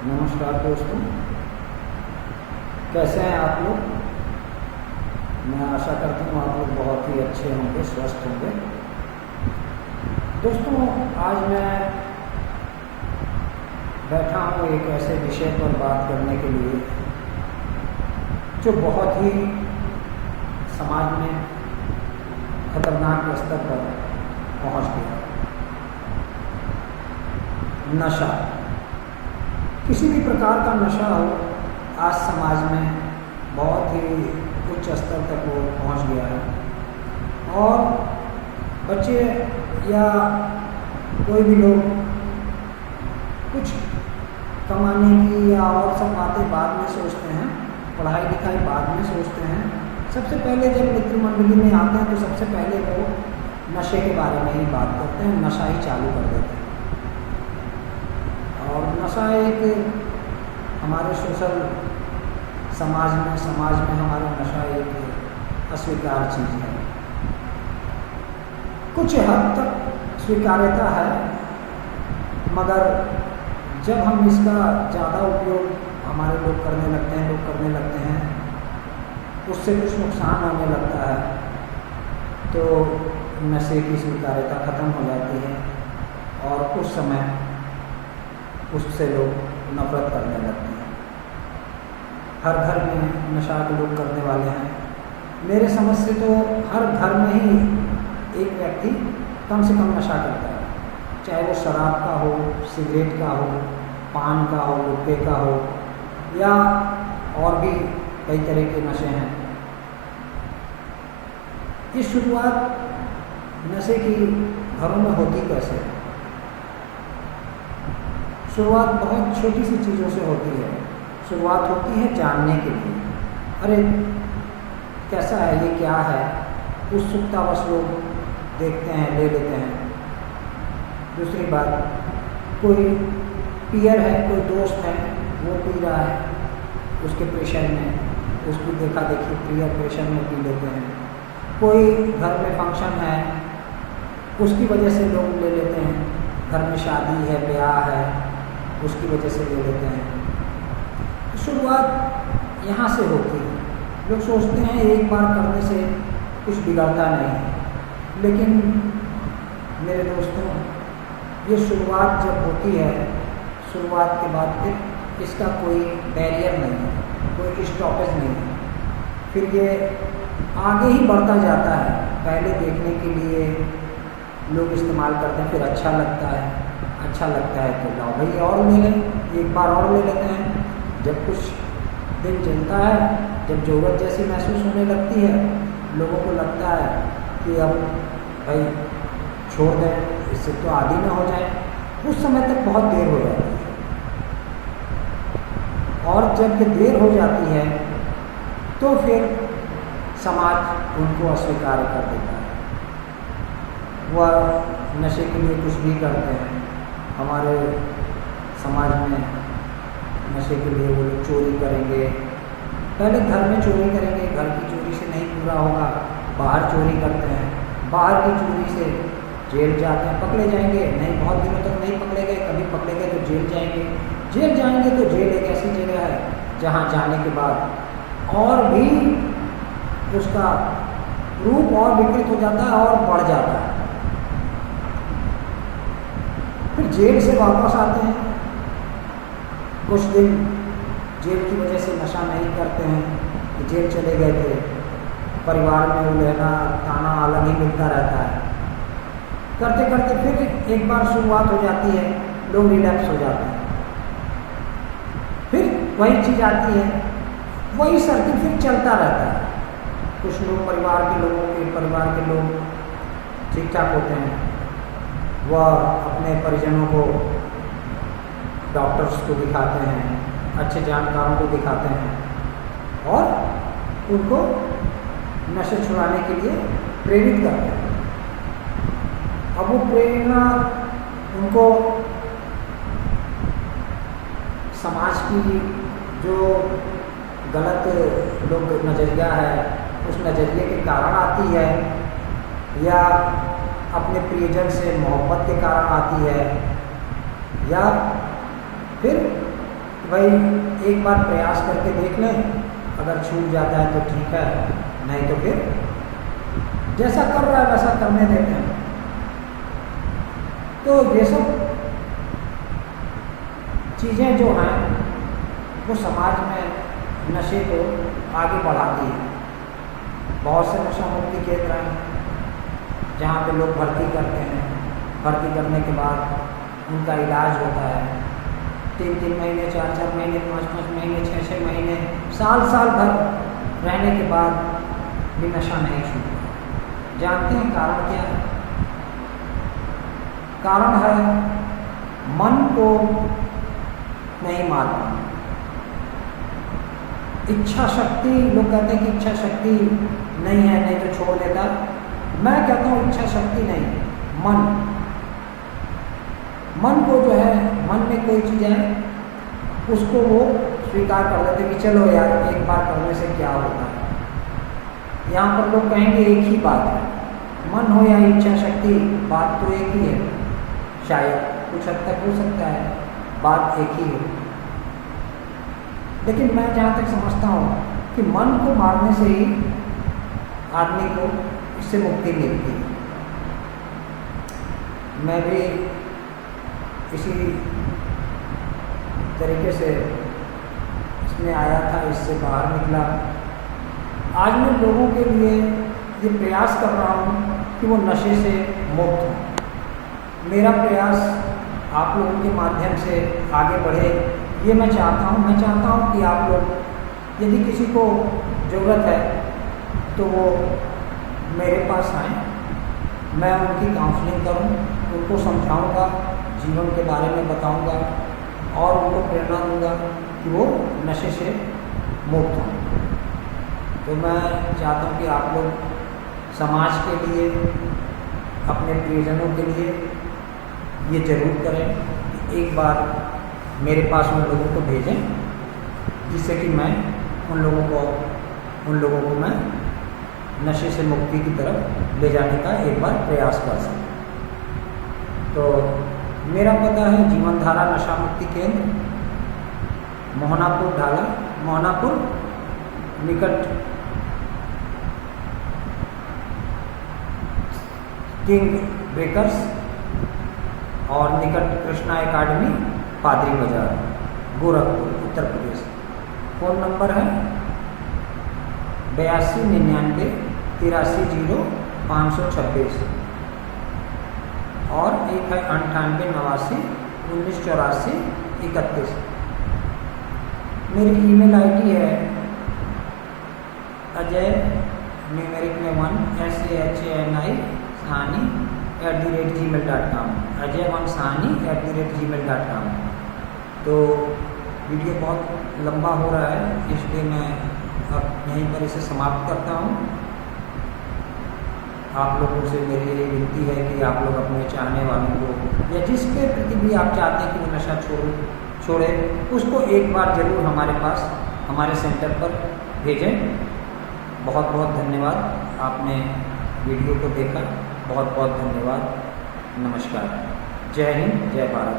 नमस्कार दोस्तों, कैसे हैं आप लोग। मैं आशा करता हूँ आप लोग बहुत ही अच्छे होंगे, स्वस्थ होंगे। दोस्तों, आज मैं बैठा हूँ एक ऐसे विषय पर बात करने के लिए जो बहुत ही समाज में खतरनाक स्तर पर पहुँच गया। नशा, किसी भी प्रकार का नशा हो, आज समाज में बहुत ही उच्च स्तर तक वो पहुंच गया है। और बच्चे या कोई भी लोग कुछ कमाने की या और सब बातें बाद में सोचते हैं, पढ़ाई लिखाई बाद में सोचते हैं। सबसे पहले जब मित्र मंडली में आते हैं तो सबसे पहले वो नशे के बारे में ही बात करते हैं, नशा ही चालू कर देते हैं। और नशा एक हमारे सोशल समाज में हमारा नशा एक अस्वीकार चीज़ है। कुछ हद तक स्वीकार्यता है, मगर जब हम इसका ज़्यादा उपयोग हमारे लोग करने लगते हैं, उससे कुछ नुकसान होने लगता है, तो नशे की स्वीकार्यता ख़त्म हो जाती है और उस समय उससे लोग नफरत करने लगते हैं। हर घर में नशा के लोग करने वाले हैं। मेरे समझ से तो हर घर में ही एक व्यक्ति कम से कम नशा करता है, चाहे वो शराब का हो, सिगरेट का हो, पान का हो, गुटखे का हो, या और भी कई तरह के नशे हैं। ये शुरुआत नशे की घरों में होती कैसे है? शुरुआत बहुत छोटी सी चीज़ों से होती है। शुरुआत होती है जानने के लिए, अरे कैसा है, ये क्या है, उत्सुकतावश लोग देखते हैं, ले लेते हैं। दूसरी बात, कोई पीयर है, कोई दोस्त है, वो पी रहा है, उसके प्रेशर में, उसकी देखा देखी पीयर प्रेशर में पी लेते हैं। कोई घर में फंक्शन है, उसकी वजह से लोग ले लेते हैं। घर में शादी है, ब्याह है, उसकी वजह से ले लेते हैं। शुरुआत यहाँ से होती है। लोग सोचते हैं एक बार करने से कुछ बिगड़ता नहीं, लेकिन मेरे दोस्तों, ये शुरुआत जब होती है, शुरुआत के बाद फिर इसका कोई बैरियर नहीं है, कोई स्टॉपेज नहीं है। फिर ये आगे ही बढ़ता जाता है। पहले देखने के लिए लोग इस्तेमाल करते हैं, फिर अच्छा लगता है तो लाओ भाई और ले लें, एक बार और ले लेते हैं। जब कुछ दिन चलता है, जब ज़रूरत जैसी महसूस होने लगती है, लोगों को लगता है कि अब भाई छोड़ दें, इससे तो आदी ना हो जाए, उस समय तक बहुत देर हो जाती है। और जब ये देर हो जाती है तो फिर समाज उनको अस्वीकार कर देता है। वह नशे के लिए कुछ भी करते हैं। हमारे समाज में नशे के लिए वो लोग चोरी करेंगे। पहले घर में चोरी करेंगे, घर की चोरी से नहीं पूरा होगा, बाहर चोरी करते हैं, बाहर की चोरी से जेल जाते हैं, पकड़े जाएंगे, नहीं बहुत दिनों तक नहीं पकड़े गए, कभी पकड़े गए तो जेल जाएंगे। तो जेल एक ऐसी जगह है जहाँ जाने के बाद और भी उसका रूप और विकृत हो जाता है और बढ़ जाता है। फिर जेल से वापस आते हैं, कुछ दिन जेल की वजह से नशा नहीं करते हैं कि जेल चले गए थे, परिवार में वो रहना, खाना अलग ही मिलता रहता है। करते करते फिर एक बार शुरुआत हो जाती है, लोग रिलैक्स हो जाते हैं, फिर वही चीज़ आती है, वही सर्किट फिर चलता रहता है। कुछ लोग परिवार के लोग ठीक ठाक होते हैं, वह अपने परिजनों को, डॉक्टर्स को दिखाते हैं, अच्छे जानकारों को दिखाते हैं और उनको नशे छुड़ाने के लिए प्रेरित करते हैं। अब वो प्रेरणा उनको समाज की जो गलत लोग नज़रिया है, उस नज़रिए के कारण आती है, या अपने प्रियजन से मोहब्बत के कारण आती है, या फिर भाई एक बार प्रयास करके देख लें, अगर छूट जाता है तो ठीक है, नहीं तो फिर जैसा कर रहा है वैसा करने देते हैं। तो ये सब चीज़ें जो हैं वो समाज में नशे को आगे बढ़ाती है। बहुत से नशा मुक्ति केंद्र हैं जहाँ पे लोग भर्ती करते हैं, भर्ती करने के बाद उनका इलाज होता है। 3-3 महीने, 4-4 महीने, 5-5 महीने, 6-6 महीने, साल भर रहने के बाद भी नशा नहीं छूटता। जानते हैं कारण क्या है? कारण है मन को नहीं मारना। इच्छा शक्ति, लोग कहते हैं कि इच्छा शक्ति नहीं है, नहीं तो छोड़ देता। मैं कहता हूँ इच्छा शक्ति नहीं, मन को जो है, मन में कोई चीज़ है उसको वो स्वीकार कर लेते कि चलो यार एक बार करने से क्या होता है। यहाँ पर लोग कहेंगे एक ही बात है, मन हो या इच्छा शक्ति, बात तो एक ही है। शायद कुछ हद तक हो सकता है बात एक ही है, लेकिन मैं जहाँ तक समझता हूँ कि मन को मारने से ही आदमी को इससे मुक्ति मिलती है। मैं भी इसी तरीके से इसमें आया था, इससे बाहर निकला। आज मैं लोगों के लिए ये प्रयास कर रहा हूँ कि वो नशे से मुक्त हों। मेरा प्रयास आप लोगों के माध्यम से आगे बढ़े, ये मैं चाहता हूँ। मैं चाहता हूँ कि आप लोग यदि किसी को ज़रूरत है तो वो मेरे पास आएँ, मैं उनकी काउंसलिंग करूँ, उनको समझाऊँगा, जीवन के बारे में बताऊँगा और उनको प्रेरणा दूँगा कि वो नशे से मुक्त हों। तो मैं चाहता हूँ कि आप लोग समाज के लिए, अपने प्रियजनों के लिए ये ज़रूर करें कि एक बार मेरे पास उन लोगों को भेजें, जिससे कि मैं उन लोगों को मैं नशे से मुक्ति की तरफ ले जाने का एक बार प्रयास कर सकूँ। तो मेरा पता है जीवनधारा नशा मुक्ति केंद्र, मोहनापुर ढाला, मोहनापुर निकट किंग बेकर्स और निकट कृष्णा एकेडमी, पादरी बाजार, गोरखपुर, उत्तर प्रदेश। फ़ोन नंबर है 8299 830526 और एक है 9889 1984 31। मेरी ईमेल आईडी है अजय न्यूमेरिक में 1 SAHANI sahani@gmail.com, ajay1sahani@gmail.com। तो वीडियो बहुत लंबा हो रहा है, इसलिए मैं अब यहीं पर इसे समाप्त करता हूँ। आप लोगों से मेरी ये विनती है कि आप लोग अपने चाहने वालों को या जिसके प्रति भी आप चाहते हैं कि वो नशा छोड़े, उसको एक बार ज़रूर हमारे पास, हमारे सेंटर पर भेजें। बहुत बहुत धन्यवाद, आपने वीडियो को देखा, बहुत बहुत धन्यवाद। नमस्कार, जय हिंद, जय भारत।